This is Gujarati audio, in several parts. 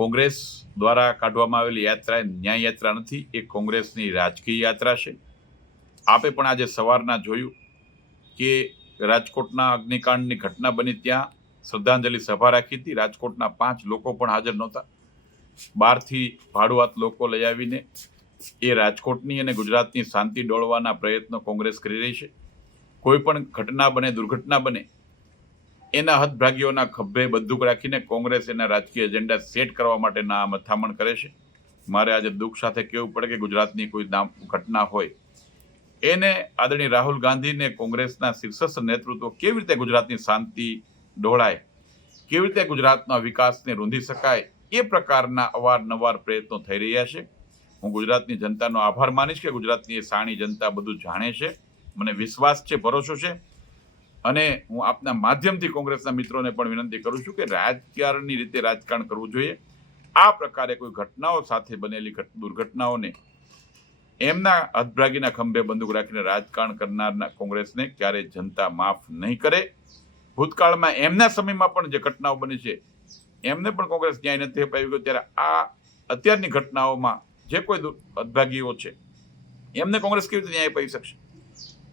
કોંગ્રેસ દ્વારા કાઢવામાં આવેલી યાત્રા એ ન્યાય યાત્રા નથી, એ કોંગ્રેસની રાજકીય યાત્રા છે। આપે પણ આજે સવારના જોયું કે રાજકોટના અગ્નિકાંડની ઘટના બની ત્યાં શ્રદ્ધાંજલિ સભા રાખી હતી। રાજકોટના 5 લોકો પણ હાજર નહોતા। બહારથી ભાડુઆત લોકો લઈ આવીને એ રાજકોટની અને ગુજરાતની શાંતિ ડોળવાના પ્રયત્નો કોંગ્રેસ કરી રહી છે। કોઈ પણ ઘટના બને, દુર્ઘટના બને, એના હતભાગીઓના ખભે બંદૂક રાખીને કોંગ્રેસ એના રાજકીય એજન્ડા સેટ કરવા માટેના મથામણ કરે છે। મારે આજે દુઃખ સાથે કહેવું પડે કે ગુજરાતની કોઈ ઘટના હોય એને આદરણીય રાહુલ ગાંધીને કોંગ્રેસના શીર્ષસ્થ નેતૃત્વ કેવી રીતે ગુજરાતની શાંતિ ડોળાય, કેવી રીતે ગુજરાતના વિકાસને રૂંધી શકાય, એ પ્રકારના અવારનવાર પ્રયત્નો થઈ રહ્યા છે। હું ગુજરાતની જનતાનો આભાર માનીશ કે ગુજરાતની એ સાણી જનતા બધું જાણે છે, મને વિશ્વાસ છે, ભરોસો છે। અને હું આપના માધ્યમથી કોંગ્રેસના મિત્રોને પણ વિનંતી કરું છું કે રાજકારણની રીતે રાજકારણ કરવું જોઈએ। આ પ્રકારે કોઈ ઘટનાઓ સાથે બનેલી દુર્ઘટનાઓને એમના હતભાગીના ખંભે બંદૂક રાખીને રાજકારણ કરનારના કોંગ્રેસને ક્યારેય જનતા માફ નહીં કરે। ભૂતકાળમાં એમના સમયમાં પણ જે ઘટનાઓ બની છે એમને પણ કોંગ્રેસ ન્યાય નથી અપાવ્યો, ત્યારે આ અત્યારની ઘટનાઓમાં જે કોઈ હતભાગીઓ છે એમને કોંગ્રેસ કેવી રીતે ન્યાય અપાવી શકશે?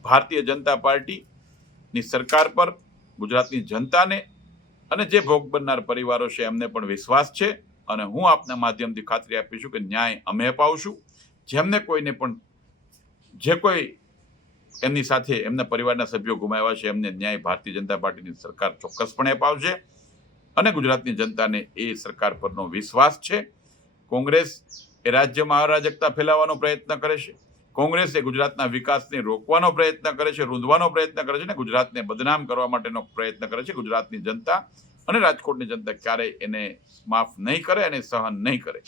ભારતીય જનતા પાર્ટીની સરકાર પર ગુજરાતની જનતાને અને જે ભોગ બનનાર પરિવારો છે એમને પણ વિશ્વાસ છે, અને હું આપના માધ્યમથી ખાતરી આપીશું કે ન્યાય અમે અપાવશું। જેમને કોઈને પણ જે કોઈ એમની સાથે એમના પરિવારના સભ્યો ગુમાવ્યા છે એમને ન્યાય ભારતીય જનતા પાર્ટીની સરકાર ચોક્કસપણે અપાવશે, અને ગુજરાતની જનતાને એ સરકાર પરનો વિશ્વાસ છે। કોંગ્રેસ એ રાજ્યમાં અરાજકતા ફેલાવવાનો પ્રયત્ન કરે છે, કોંગ્રેસ એ ગુજરાતના વિકાસને રોકવાનો પ્રયત્ન કરે છે, રૂંધવાનો પ્રયત્ન કરે છે, અને ગુજરાતને બદનામ કરવા માટેનો પ્રયત્ન કરે છે। ગુજરાતની જનતા અને રાજકોટની જનતા ક્યારેય એને માફ નહીં કરે અને સહન નહીં કરે।